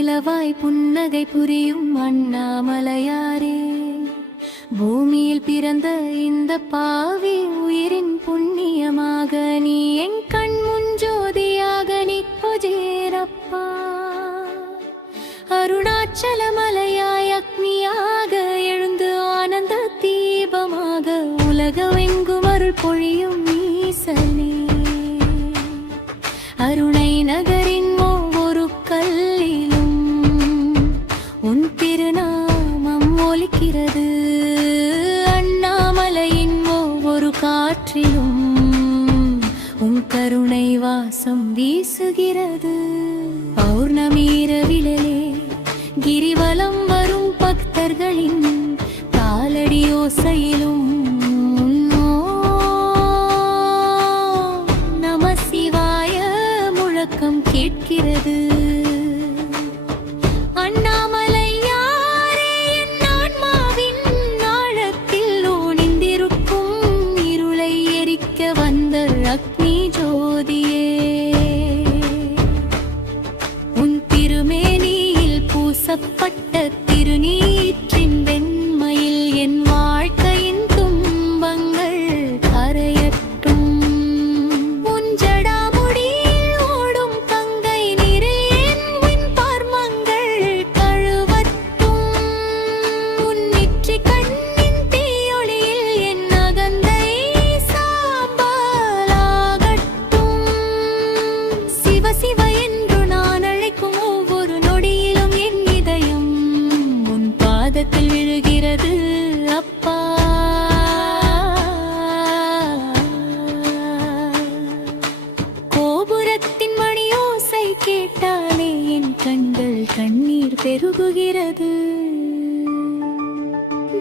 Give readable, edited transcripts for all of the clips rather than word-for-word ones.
நிலவாய் புன்னகை புரியும் அண்ணாமலையாரே, பூமியில் பிறந்த இந்த பாவி உயிரின் புண்ணியமாக நீ என் கண் முன் ஜோதியாக நிற்போஜேரப்பா. அருணாச்சல மலையாய் அக்னியாக எழுந்து ஆனந்த தீபமாக உலகமெங்கும் அருள் பொழியும் ஈசனே. அருணை நகரின் ஒவ்வொரு கல்லிலும் உன் திருநாமம் ஒலிக்கிறது, அண்ணாமலையின் ஒவ்வொரு காற்றிலும் உன் கருணை வாசம் வீசுகிறது. பௌர்ணமி இரவிலே கிரிவலம் வரும் பக்தர்களின் காலடி ஓசையிலும் நம சிவாய முழக்கம் கேட்கிறது. அண்ணாமலையாரே, என் ஆன்மாவின் ஆழத்தில் ஒளிந்திருக்கும் இருளை எரிக்க வந்த அக்னி ஜோதியே, உன் திருமேனியில் பூசப்பட்ட திருநீற்றின் வெண்மையில் என் வாழ்க்கையின் துன்பங்கள் கரையட்டும். உன் ஜடாமுடியில் ஓடும் கங்கை நீரில் என் பர்மங்கள் கழுவட்டும். உன் நெற்றிக் கண்ணின் தீயொளியில் என் அகந்தை சாம்பலாகட்டும். சிவ சிவ என்று நான் அழைக்கும் ஒவ்வொரு நொடியிலும் என் இதயம் உன் பாதத்தில் விழுகிறது அப்பா. கோபுரத்தின் மணியோசை கேட்டாலே என் கண்கள் கண்ணீர் பெருகுகிறது.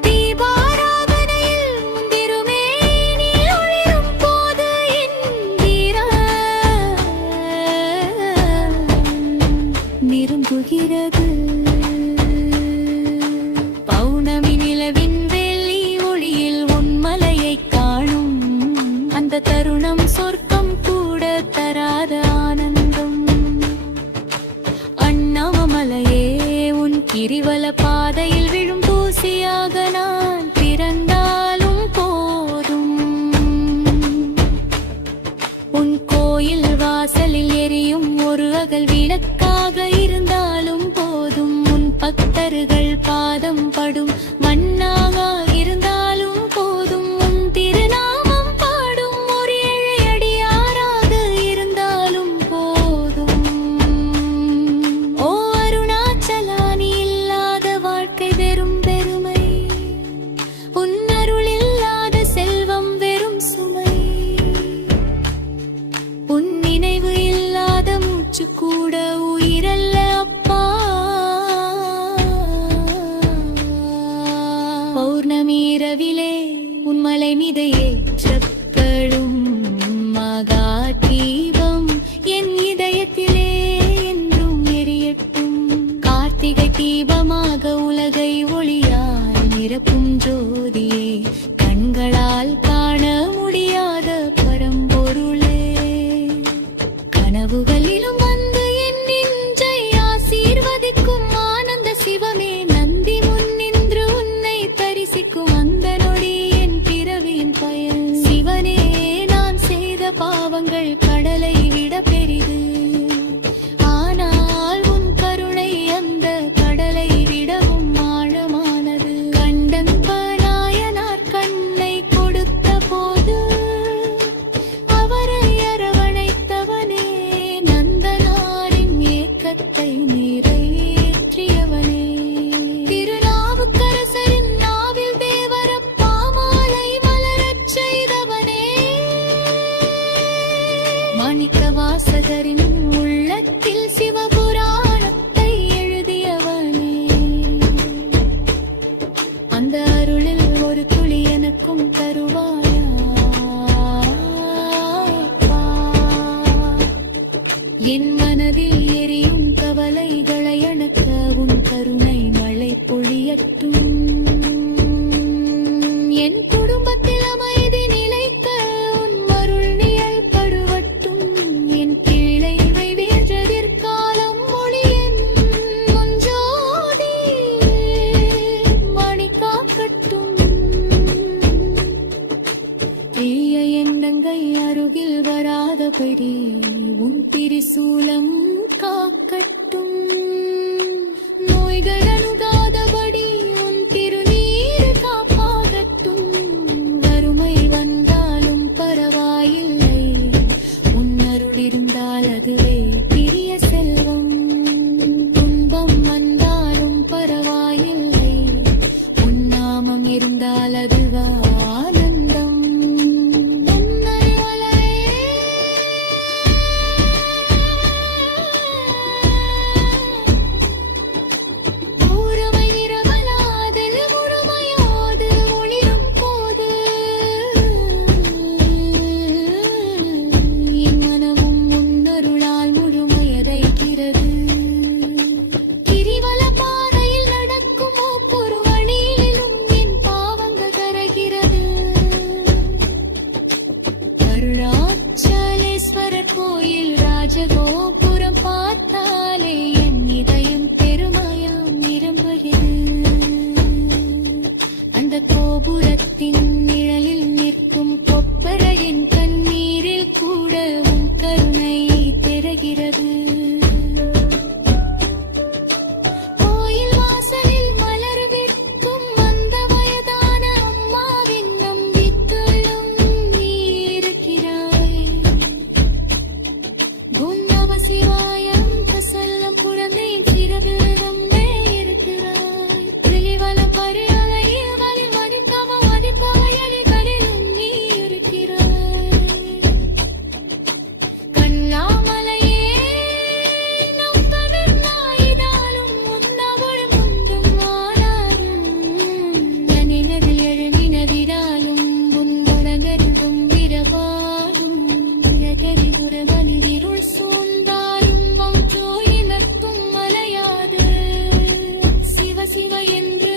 தீபாராதனையில் உன் திருமேனியில் ஒளிரும் போது என் வீரம் நிரம்புகிறது. பௌர்ணமி நிலவின் வெள்ளி ஒளியில் உன் மலையைக் காணும் அந்த தருணம் சொர்க்கம் கூட தராத ஆனந்தம். அண்ணாமலையே, உன் கிரிவல பாதையில் விழும் தூசியாக நான் பிறந்தாலும் போதும். உன் கோயில் வாசலில் எரியும் ஒரு அகல் விளக்காக இருந்தாலும் போதும். உன் பக்தர்கள் பாதம் படும் மண்ணாக இருந்தாலும் போதும். உன் திருநாமம் பாடும் ஒரு ஏழை அடியாராக இருந்தாலும் போதும். ஓ அருணாச்சலா, நீ இல்லாத வாழ்க்கை வெறும் பெருமை, உன் அருள் இல்லாத செல்வம் வெறும் சுமை, உன் நினைவு இல்லாத மூச்சு கூட உயிரல்ல அப்பா. பௌர்ணமி இரவிலே உன் மலை மீது ஏற்றப்படும் மகா தீபம் என் இதயத்திலே என்றும் எரியட்டும். கார்த்திகை தீபமாக உலகை ஒளியால் நிரப்பும் ஜோதியே, கண்களால் காண முடியாத பரம்பொருளே, கனவுகளிலும் வந்து என் நெஞ்சை ஆசீர்வதிக்கும் ஆனந்த சிவமே, நந்தி முன் நின்று உன்னை தரிசிக்கும் அந்த நொடி என் பிறவியின் பயன். சிவனே, நான் செய்த பாவங்கள் கடலை விட பெரிது, ஆனால் உன் கருணை அந்த கடலை விடவும் ஆழமானது. கண்டன் சிவ என்று